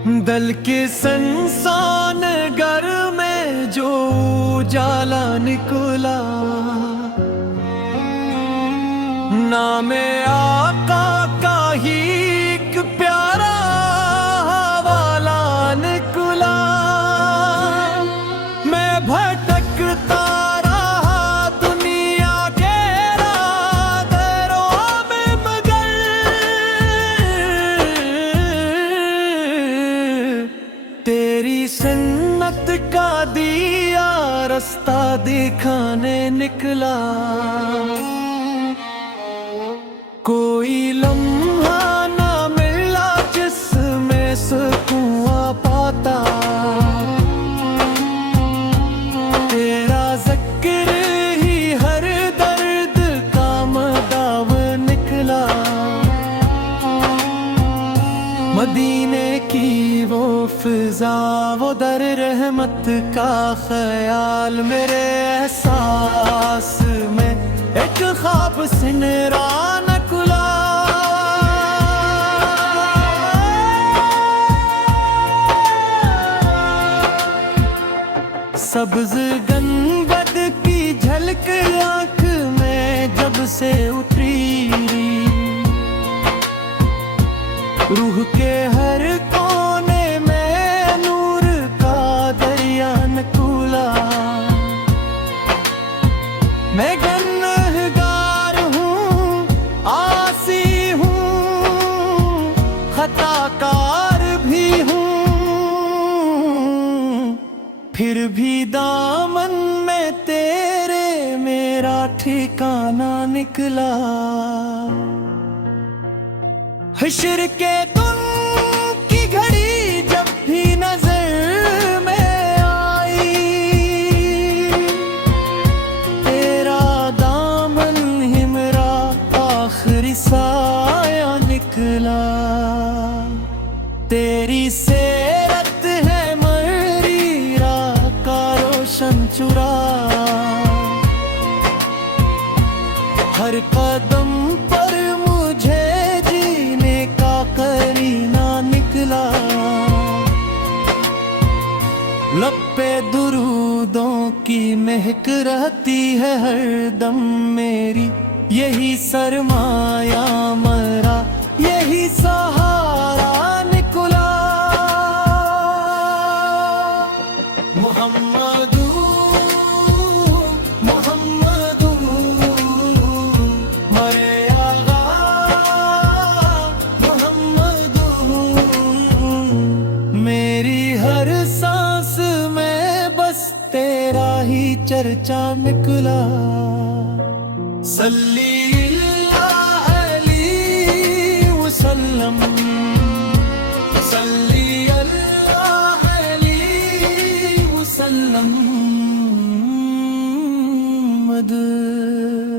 दल के संसान घर में जो उजाला निकला, नामे आका का ही एक प्यारा हवाला निकला। मैं भटकता रहा दुनिया के राहदरों में, मगर तेरी सुन्नत का दिया रास्ता दिखाने निकला। कोई लम्हा ना मिला जिसमें सुकून आ पाता, तेरा ज़िक्र ही हर दर्द का मदाव निकला। मदीने की वो फिजा, वो दर रहमत का ख्याल, मेरे एहसास में एक ख्वाब सिनरान खुला। सब्ज गंबद की झलक आँख में जब से उतरी, रूह के हर कोने में नूर का दरिया निकला। मैं गुनहगार हूँ, आसी हूँ, खताकार भी हूँ, फिर भी दामन में तेरे मेरा ठिकाना निकला। हश्र के दिन की घड़ी जब भी नजर में आई, तेरा दामन ही मेरा आखिरी साया निकला। तेरी सेरत है मरीरा का रोशन चुरा, हर कदम पर मुझे जीने का करीना निकला। लब पे दुरूदों की महक रहती है हर दम मेरी, यही सरमाया मरा, यही सहारा निकला। मुहम्मदू मुहम्मदू मरे आगा मुहम्मदू, मेरी हर सांस में बस तेरा ही चर्चा निकला। सल्ली अलैहि वसल्लम, सल्ली अलैहि वसल्लम।